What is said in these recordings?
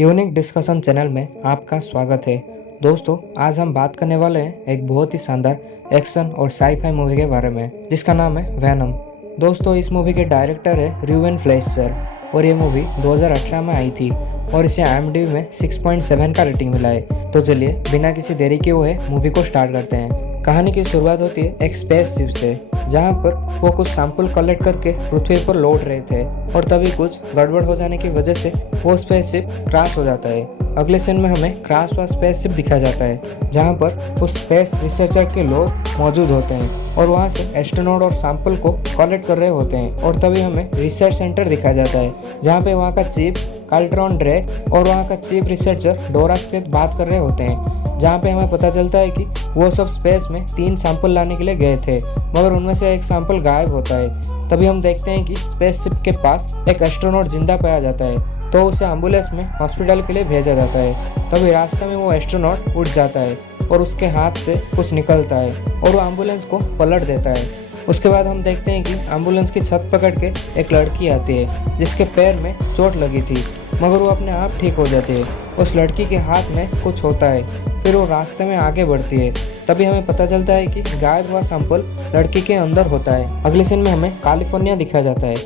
Unique discussion channel में आपका स्वागत है। दोस्तों, आज हम बात करने वाले हैं एक बहुत ही शानदार एक्शन और साई-फाई मूवी के बारे में जिसका नाम है वेनम। दोस्तों, इस मूवी के डायरेक्टर है रुएन फ्लेशर और ये मूवी 2018 में आई थी और इसे IMDb में 6.7 का रेटिंग मिला है। तो चलिए बिना किसी देरी के हुए मूवी को स्टार्ट करते हैं। कहानी की शुरुआत होती है एक स्पेस शिप से, जहाँ पर वो कुछ सैंपल कलेक्ट करके पृथ्वी पर लौट रहे थे और तभी कुछ गड़बड़ हो जाने की वजह से वो स्पेसशिप क्रैश हो जाता है। अगले सीन में हमें क्रैश हुआ स्पेसशिप दिखाया जाता है, जहाँ पर उस स्पेस रिसर्चर के लोग मौजूद होते हैं और वहाँ से एस्ट्रोनॉट और सैंपल को कलेक्ट कर रहे होते हैं। और तभी हमें रिसर्च सेंटर दिखाया जाता है, जहाँ पे वहाँ का चीफ कार्ल्टन ड्रेक और वहाँ का चीफ रिसर्चर डोरा स्मिथ बात कर रहे होते हैं। जहाँ पे हमें पता चलता है कि वो सब स्पेस में 3 सैंपल लाने के लिए गए थे, मगर उनमें से एक सैंपल गायब होता है। तभी हम देखते हैं कि स्पेसशिप के पास एक एस्ट्रोनॉट जिंदा पाया जाता है, तो उसे एम्बुलेंस में हॉस्पिटल के लिए भेजा जाता है। तभी रास्ते में वो एस्ट्रोनॉट उठ जाता है और उसके हाथ से कुछ निकलता है और वो एम्बुलेंस को पलट देता है। उसके बाद हम देखते हैं कि एम्बुलेंस की छत पकड़ के एक लड़की आती है जिसके पैर में चोट लगी थी, मगर वो अपने आप ठीक हो जाती है। उस लड़की के हाथ में कुछ होता है, फिर वो रास्ते में आगे बढ़ती है। तभी हमें पता चलता है कि गायब हुआ सैंपल लड़की के अंदर होता है। अगले सीन में हमें कैलिफोर्निया दिखाया जाता है,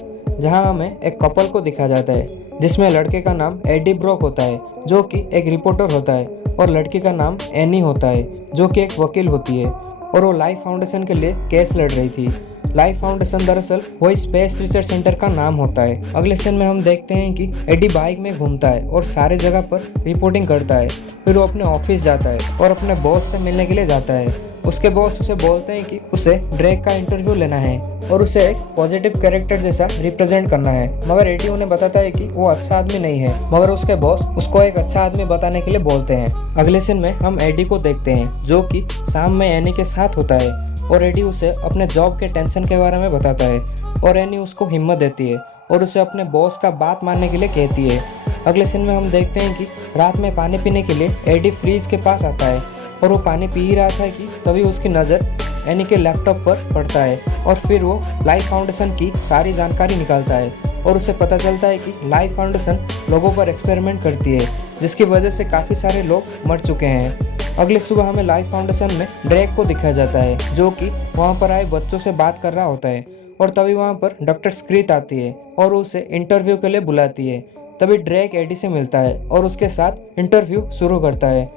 जहां हमें एक कपल को दिखाया जाता है जिसमें लड़के का नाम एडी ब्रॉक होता है जो कि एक रिपोर्टर होता है और लड़की का नाम एनी होता है जो कि एक वकील होती है और वो लाइफ फाउंडेशन के लिए केस लड़ रही थी। लाइफ फाउंडेशन दरअसल वही स्पेस रिसर्च सेंटर का नाम होता है। अगले सीन में हम देखते हैं कि एडी बाइक में घूमता है और सारे जगह पर रिपोर्टिंग करता है। फिर वो अपने ऑफिस जाता है और अपने बॉस से मिलने के लिए जाता है। उसके बॉस उसे बोलते हैं कि उसे ड्रेक का इंटरव्यू लेना है और उसे एक पॉजिटिव कैरेक्टर जैसा रिप्रेजेंट करना है, मगर एडी उन्हें बताता है कि वो अच्छा आदमी नहीं है, मगर उसके बॉस उसको एक अच्छा आदमी बताने के लिए बोलते हैं। अगले सीन में हम एडी को देखते हैं जो कि शाम में एनी के साथ होता है और एडी उसे अपने जॉब के टेंशन के बारे में बताता है और एनी उसको हिम्मत देती है और उसे अपने बॉस का बात मानने के लिए कहती है। अगले सीन में हम देखते हैं कि रात में पानी पीने के लिए एडी फ्रिज के पास आता है और वो पानी पी ही रहा था कि तभी उसकी नज़र एनी के लैपटॉप पर पड़ता है और फिर वो लाइफ फाउंडेशन की सारी जानकारी निकालता है और उसे पता चलता है कि लाइफ फाउंडेशन लोगों पर एक्सपेरिमेंट करती है, जिसकी वजह से काफ़ी सारे लोग मर चुके हैं। अगले सुबह हमें लाइफ फाउंडेशन में ड्रेक को दिखाया जाता है जो कि वहाँ पर आए बच्चों से बात कर रहा होता है और तभी वहाँ पर डॉक्टर स्क्रीत आती है और उसे इंटरव्यू के लिए बुलाती है। तभी ड्रेक एडी से मिलता है और उसके साथ इंटरव्यू शुरू करता है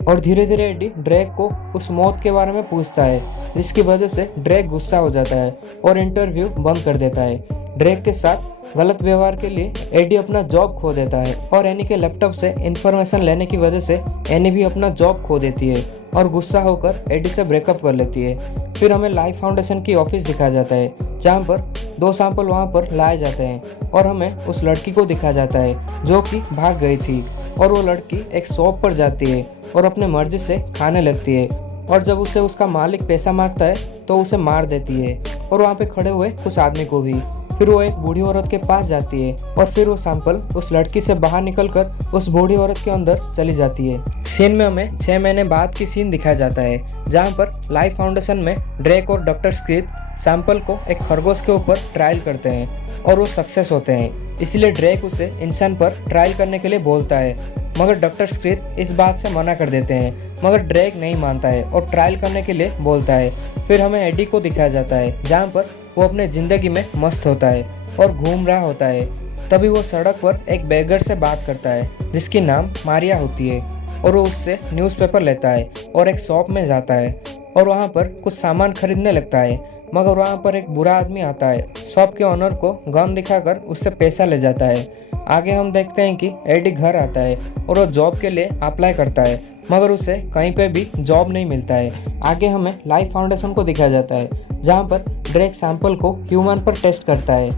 और धीरे धीरे एडी ड्रेक को उस मौत के बारे में पूछता है, जिसकी वजह से ड्रेक गुस्सा हो जाता है और इंटरव्यू बंद कर देता है। ड्रेक के साथ गलत व्यवहार के लिए एडी अपना जॉब खो देता है और एनी के लैपटॉप से इंफॉर्मेशन लेने की वजह से एनी भी अपना जॉब खो देती है और गुस्सा होकर एडी से ब्रेकअप कर लेती है। फिर हमें लाइफ फाउंडेशन की ऑफिस दिखाया जाता है, जहाँ पर 2 सैंपल वहाँ पर लाए जाते हैं और हमें उस लड़की को दिखाया जाता है जो कि भाग गई थी और वो लड़की एक शॉप पर जाती है और अपने मर्जी से खाने लगती है और जब उसे उसका मालिक पैसा मांगता है तो उसे मार देती है और वहाँ पे खड़े हुए कुछ आदमी को भी। फिर वो एक बूढ़ी औरत के पास जाती है और फिर वो सैंपल उस लड़की से बाहर निकलकर उस बूढ़ी औरत के अंदर चली जाती है। सीन में हमें 6 महीने बाद की सीन दिखाया जाता है, जहाँ पर लाइफ फाउंडेशन में ड्रेक और डॉक्टर स्क्रीत सैंपल को एक खरगोश के ऊपर ट्रायल करते हैं और वो सक्सेस होते हैं। इसलिए ड्रेक उसे इंसान पर ट्रायल करने के लिए बोलता है, मगर डॉक्टर स्क्रीत इस बात से मना कर देते हैं, मगर ड्रेक नहीं मानता है और ट्रायल करने के लिए बोलता है। फिर हमें एडी को दिखाया जाता है, जहाँ पर वो अपने ज़िंदगी में मस्त होता है और घूम रहा होता है। तभी वो सड़क पर एक बेगर से बात करता है जिसकी नाम मारिया होती है और वो उससे न्यूज़पेपर लेता है और एक शॉप में जाता है और वहाँ पर कुछ सामान खरीदने लगता है, मगर वहाँ पर एक बुरा आदमी आता है। शॉप के ओनर को गन दिखाकर उससे पैसा ले जाता है। आगे हम देखते हैं कि एडी घर आता है और वो जॉब के लिए अप्लाई करता है, मगर उसे कहीं पे भी जॉब नहीं मिलता है। आगे हमें लाइफ फाउंडेशन को दिखाया जाता है, जहाँ पर ड्रेक सैंपल को ह्यूमन पर टेस्ट करता है,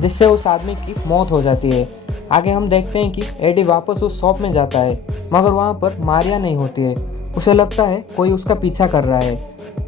जिससे उस आदमी की मौत हो जाती है। आगे हम देखते हैं कि एडी वापस उस शॉप में जाता है, मगर वहाँ पर मारिया नहीं होती है। उसे लगता है कोई उसका पीछा कर रहा है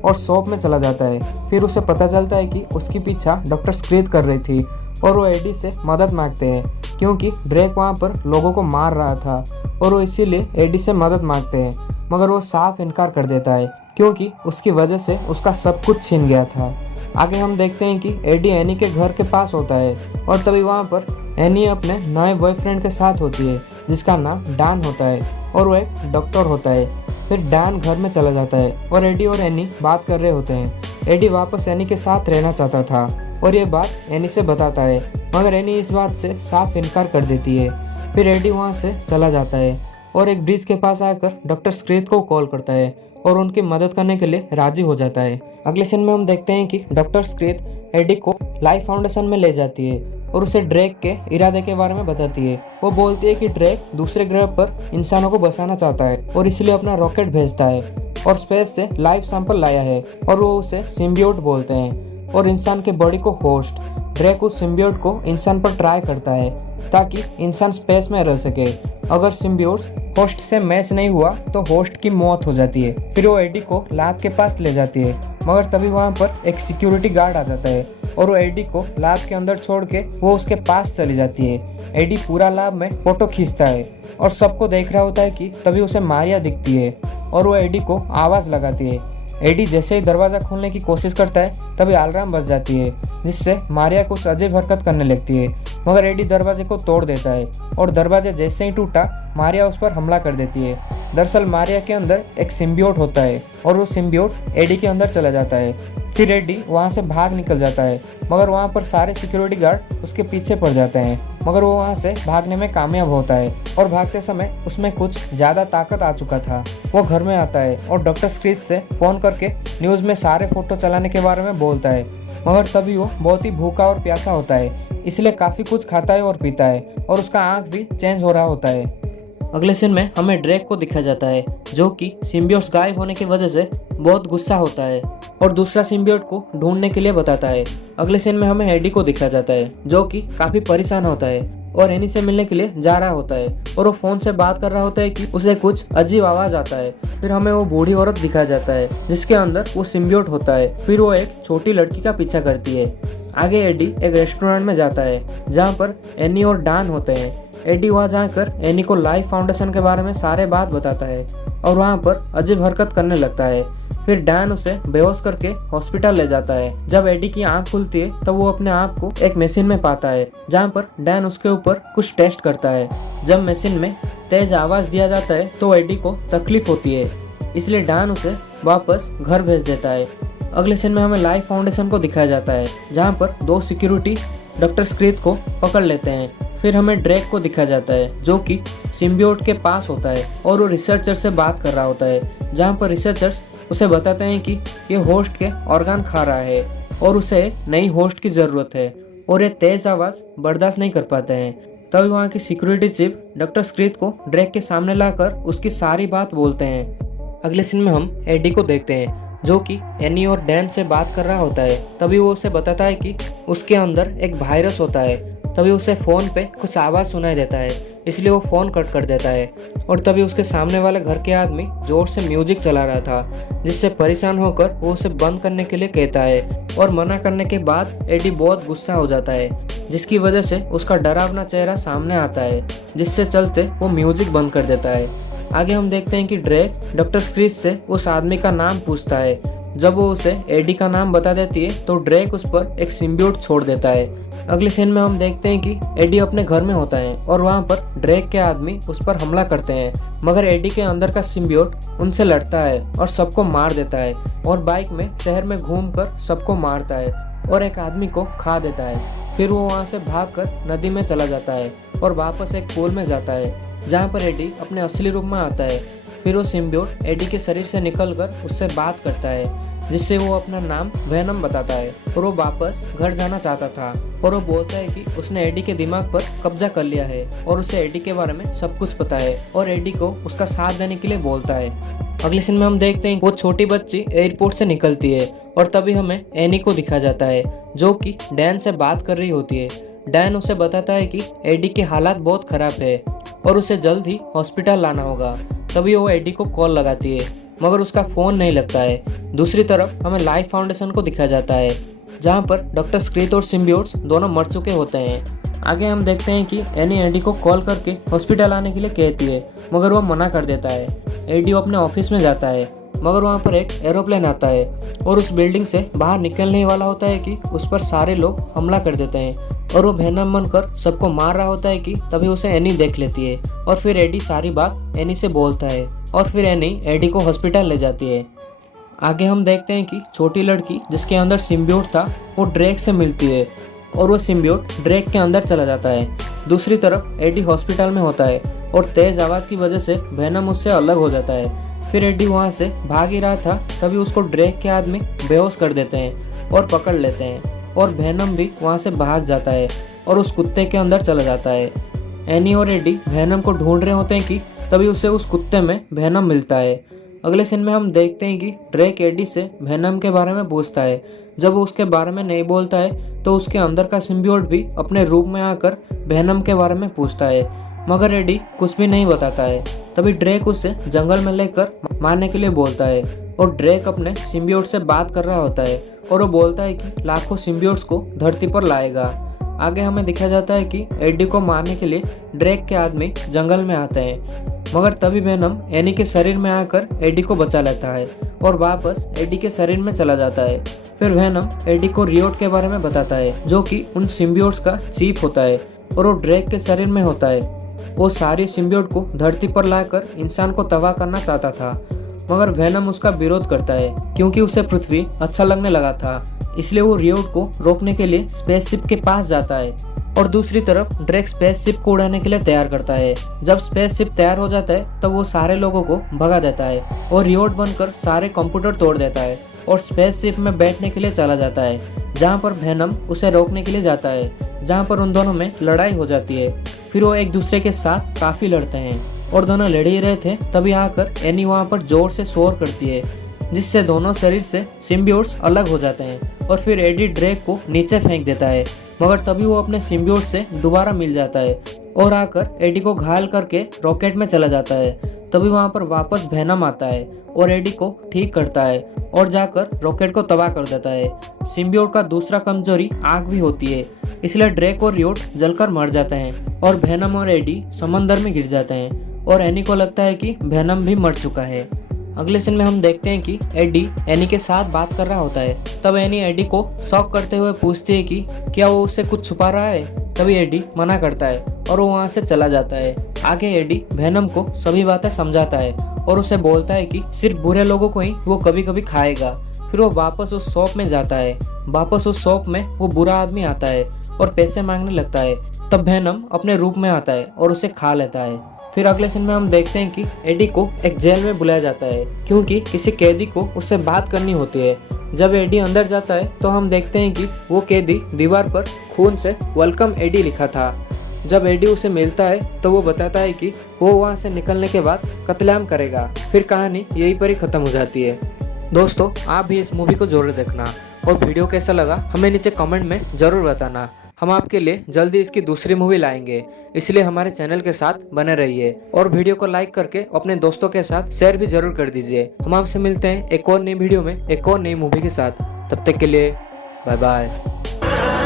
और शॉप में चला जाता है। फिर उसे पता चलता है कि उसकी पीछा डॉक्टर स्क्रीत कर रही थी और वो एडी से मदद मांगते हैं, क्योंकि ड्रेक वहाँ पर लोगों को मार रहा था और वो इसीलिए एडी से मदद मांगते हैं, मगर वो साफ इनकार कर देता है क्योंकि उसकी वजह से उसका सब कुछ छीन गया था। आगे हम देखते हैं कि एडी एनी के घर के पास होता है और तभी वहाँ पर एनी अपने नए बॉयफ्रेंड के साथ होती है जिसका नाम डैन होता है और वो एक डॉक्टर होता है। फिर डैन घर में चला जाता है और एडी और एनी बात कर रहे होते हैं। एडी वापस एनी के साथ रहना चाहता था और ये बात एनी से बताता है, मगर एनी इस बात से साफ इनकार कर देती है। फिर एडी वहाँ से चला जाता है और एक ब्रिज के पास आकर डॉक्टर स्क्रीथ को कॉल करता है और उनकी मदद करने के लिए राजी हो जाता है। अगले सीन में हम देखते हैं कि डॉक्टर स्क्रीथ एडी को लाइफ फाउंडेशन में ले जाती है और उसे ड्रेक के इरादे के बारे में बताती है। वो बोलती है कि ड्रेक दूसरे ग्रह पर इंसानों को बसाना चाहता है और इसलिए अपना रॉकेट भेजता है और स्पेस से लाइव सैंपल लाया है और वो उसे सिम्बियोट बोलते हैं और इंसान के बॉडी को होस्ट। ड्रेक उस सिम्बियोट को इंसान पर ट्राई करता है ताकि इंसान स्पेस में रह सके। अगर सिम्बियोट होस्ट से मैच नहीं हुआ तो होस्ट की मौत हो जाती है। फिर वो एडी को लैब के पास ले जाती है, मगर तभी वहाँ पर एक सिक्योरिटी गार्ड आ जाता है और वो एडी को लैब के अंदर छोड़ के वो उसके पास चली जाती है। एडी पूरा लैब में फोटो खींचता है और सबको देख रहा होता है कि तभी उसे मारिया दिखती है और वो एडी को आवाज़ लगाती है। एडी जैसे ही दरवाज़ा खोलने की कोशिश करता है तभी अलार्म बज जाती है, जिससे मारिया कुछ अजीब हरकत करने लगती है, मगर एडी दरवाजे को तोड़ देता है और दरवाजा जैसे ही टूटा मारिया उस पर हमला कर देती है। दरअसल मारिया के अंदर एक सिम्बियोट होता है और वो सिम्बियोट एडी के अंदर चला जाता है। फिर एडी वहाँ से भाग निकल जाता है, मगर वहाँ पर सारे सिक्योरिटी गार्ड उसके पीछे पड़ जाते हैं, मगर वो वहाँ से भागने में कामयाब होता है और भागते समय उसमें कुछ ज़्यादा ताकत आ चुका था। वो घर में आता है और डॉक्टर स्क्रीथ से फ़ोन करके न्यूज़ में सारे फोटो चलाने के बारे में बोलता है, मगर तभी वो बहुत ही भूखा और प्यासा होता है, इसलिए काफ़ी कुछ खाता है और पीता है और उसका आँख भी चेंज हो रहा होता है। अगले सीन में हमें ड्रेक को दिखाया जाता है जो कि सिम्बियोट्स गायब होने की वजह से बहुत गुस्सा होता है और दूसरा सिम्बियोट को ढूंढने के लिए बताता है। अगले सीन में हमें एडी को दिखाया जाता है जो कि काफ़ी परेशान होता है और एनी से मिलने के लिए जा रहा होता है और वो फ़ोन से बात कर रहा होता है कि उसे कुछ अजीब आवाज़ आता है। फिर हमें वो बूढ़ी औरत दिखाया जाता है जिसके अंदर वो सिम्बियोट होता है। फिर वो एक छोटी लड़की का पीछा करती है। आगे एडी एक रेस्टोरेंट में जाता है जहाँ पर एनी और डैन होते हैं। एडी वहाँ जाकर एनी को लाइफ फाउंडेशन के बारे में सारे बात बताता है और वहाँ पर अजीब हरकत करने लगता है। फिर डैन उसे बेहोश करके हॉस्पिटल ले जाता है। जब एडी की आंख खुलती है तब वो अपने आप को एक मशीन में पाता है जहाँ पर डैन उसके ऊपर कुछ टेस्ट करता है। जब मशीन में तेज आवाज़ दिया जाता है तो एडी को तकलीफ होती है, इसलिए डैन उसे वापस घर भेज देता है। अगले सीन में हमें लाइफ फाउंडेशन को दिखाया जाता है जहाँ पर दो सिक्योरिटी डॉक्टर स्क्रीथ को पकड़ लेते हैं। फिर हमें ड्रेक को दिखाया जाता है जो कि सिम्बियोट के पास होता है और वो रिसर्चर से बात कर रहा होता है, जहाँ पर रिसर्चर्स उसे बताते हैं कि ये होस्ट के ऑर्गन खा रहा है और उसे नई होस्ट की ज़रूरत है और ये तेज़ आवाज़ बर्दाश्त नहीं कर पाते हैं। तभी वहाँ की सिक्योरिटी चीफ डॉक्टर स्क्रीथ को ड्रेक के सामने लाकर उसकी सारी बात बोलते हैं। अगले सीन में हम एडी को देखते हैं जो कि एनी और डैन से बात कर रहा होता है। तभी वो उसे बताता है कि उसके अंदर एक वायरस होता है। तभी उसे फ़ोन पे कुछ आवाज़ सुनाई देता है, इसलिए वो फ़ोन कट कर देता है और तभी उसके सामने वाले घर के आदमी जोर से म्यूजिक चला रहा था, जिससे परेशान होकर वो उसे बंद करने के लिए कहता है और मना करने के बाद एडी बहुत गुस्सा हो जाता है, जिसकी वजह से उसका डरावना चेहरा सामने आता है, जिससे चलते वो म्यूजिक बंद कर देता है। आगे हम देखते हैं कि ड्रेक डॉक्टर स्क्रीथ से उस आदमी का नाम पूछता है। जब वो उसे एडी का नाम बता देती है तो ड्रेक उस पर एक सिम्बियोट छोड़ देता है। अगले सीन में हम देखते हैं कि एडी अपने घर में होता है और वहाँ पर ड्रेक के आदमी उस पर हमला करते हैं, मगर एडी के अंदर का सिम्बियोट उनसे लड़ता है और सबको मार देता है और बाइक में शहर में घूमकर सबको मारता है और एक आदमी को खा देता है। फिर वो वहाँ से भागकर नदी में चला जाता है और वापस एक पूल में जाता है जहाँ पर एडी अपने असली रूप में आता है। फिर वो सिम्बियोट एडी के शरीर से निकलकर उससे बात करता है, जिससे वो अपना नाम वेनम बताता है और वो वापस घर जाना चाहता था और वो बोलता है कि उसने एडी के दिमाग पर कब्जा कर लिया है और उसे एडी के बारे में सब कुछ पता है और एडी को उसका साथ देने के लिए बोलता है। अगले सीन में हम देखते हैं वो छोटी बच्ची एयरपोर्ट से निकलती है और तभी हमें एनी को दिखा जाता है जो कि डैन से बात कर रही होती है। डैन उसे बताता है कि एडी के हालात बहुत खराब है और उसे जल्द ही हॉस्पिटल लाना होगा। तभी वो एडी को कॉल लगाती है, मगर उसका फ़ोन नहीं लगता है। दूसरी तरफ हमें लाइफ फाउंडेशन को दिखाया जाता है जहाँ पर डॉक्टर स्क्रीथ और सिम्बियोट्स दोनों मर चुके होते हैं। आगे हम देखते हैं कि एनी एडी को कॉल करके हॉस्पिटल आने के लिए कहती है, मगर वह मना कर देता है। एडी अपने ऑफिस में जाता है, मगर वहाँ पर एक एरोप्लेन आता है और उस बिल्डिंग से बाहर निकलने वाला होता है कि उस पर सारे लोग हमला कर देते हैं। और वो वेनम बनकर सबको मार रहा होता है कि तभी उसे एनी देख लेती है और फिर एडी सारी बात एनी से बोलता है और फिर एनी एडी को हॉस्पिटल ले जाती है। आगे हम देखते हैं कि छोटी लड़की जिसके अंदर सिम्बियोट था वो ड्रेक से मिलती है और वो सिम्बियोट ड्रेक के अंदर चला जाता है। दूसरी तरफ एडी हॉस्पिटल में होता है और तेज आवाज़ की वजह से वेनम उससे अलग हो जाता है। फिर एडी वहाँ से भाग ही रहा था तभी उसको ड्रेक के आदमी बेहोश कर देते हैं और पकड़ लेते हैं और वेनम भी वहाँ से भाग जाता है और उस कुत्ते के अंदर चला जाता है। एनी और एडी वेनम को ढूंढ रहे होते हैं कि तभी उसे उस कुत्ते में वेनम मिलता है। अगले सीन में हम देखते हैं कि ड्रेक एडी से वेनम के बारे में पूछता है। जब वो उसके बारे में नहीं बोलता है तो उसके अंदर का सिम्बियोट भी अपने रूप में आकर वेनम के बारे में पूछता है, मगर एडी कुछ भी नहीं बताता है। तभी ड्रेक उसे जंगल में लेकर मारने के लिए बोलता है और ड्रेक अपने सिम्बियोट से बात कर रहा होता है और वो बोलता है कि लाखों सिम्बियोट्स को धरती पर लाएगा। आगे हमें दिखाया जाता है कि एडी को मारने के लिए ड्रेक के आदमी जंगल में आते हैं, मगर तभी वेनम एनी के शरीर में आकर एडी को बचा लेता है और वापस एडी के शरीर में चला जाता है। फिर वेनम एडी को रियोट के बारे में बताता है जो कि उन सिम्बियोट्स का चीफ होता है और वो ड्रेक के शरीर में होता है। वो सारी सिम्बियोट को धरती पर लाकर इंसान को तबाह करना चाहता था, मगर वेनम उसका विरोध करता है क्योंकि उसे पृथ्वी अच्छा लगने लगा था। इसलिए वो रियोट को रोकने के लिए स्पेसशिप के पास जाता है और दूसरी तरफ ड्रेक स्पेसशिप को उड़ाने के लिए तैयार करता है। जब स्पेसशिप तैयार हो जाता है तब वो सारे लोगों को भगा देता है और रियोट बनकर सारे कंप्यूटर तोड़ देता है और स्पेसशिप में बैठने के लिए चला जाता है, जहाँ पर वेनम उसे रोकने के लिए जाता है, जहाँ पर उन दोनों में लड़ाई हो जाती है। फिर वो एक दूसरे के साथ काफी लड़ते हैं और दोनों लड़ ही रहे थे तभी आकर एनी वहाँ पर जोर से शोर करती है, जिससे दोनों शरीर से सिम्बियोट्स अलग हो जाते हैं और फिर एडी ड्रेक को नीचे फेंक देता है, मगर तभी वो अपने सिम्बियोट से दोबारा मिल जाता है और आकर एडी को घायल करके रॉकेट में चला जाता है। तभी वहाँ पर वापस वेनम आता है और एडी को ठीक करता है और जाकर रॉकेट को तबाह कर देता है। सिम्बियोट का दूसरा कमजोरी आग भी होती है, इसलिए ड्रेक और रियोट जलकर मर जाते हैं और वेनम और एडी समंदर में गिर जाते हैं और एनी को लगता है कि वेनम भी मर चुका है। अगले सीन में हम देखते हैं कि एडी एनी के साथ बात कर रहा होता है। तब एनी एडी को शॉक करते हुए पूछती है कि क्या वो उससे कुछ छुपा रहा है। तभी एडी मना करता है और वो वहाँ से चला जाता है। आगे एडी वेनम को सभी बातें समझाता है और उसे बोलता है कि सिर्फ बुरे लोगों को ही वो कभी कभी खाएगा। फिर वो वापस उस शॉप में जाता है। वापस उस शॉप में वो बुरा आदमी आता है और पैसे मांगने लगता है। तब वेनम अपने रूप में आता है और उसे खा लेता है। फिर अगले सीन में हम देखते हैं कि एडी को एक जेल में बुलाया जाता है क्योंकि किसी कैदी को उससे बात करनी होती है। जब एडी अंदर जाता है तो हम देखते हैं कि वो कैदी दीवार पर खून से वेलकम एडी लिखा था। जब एडी उसे मिलता है तो वो बताता है कि वो वहाँ से निकलने के बाद कत्लेआम करेगा। फिर कहानी यहीं पर ही खत्म हो जाती है। दोस्तों, आप भी इस मूवी को जरूर देखना और वीडियो कैसा लगा हमें नीचे कमेंट में जरूर बताना। हम आपके लिए जल्दी इसकी दूसरी मूवी लाएंगे, इसलिए हमारे चैनल के साथ बने रहिए और वीडियो को लाइक करके अपने दोस्तों के साथ शेयर भी जरूर कर दीजिए। हम आपसे मिलते हैं एक और नई वीडियो में एक और नई मूवी के साथ। तब तक के लिए बाय बाय।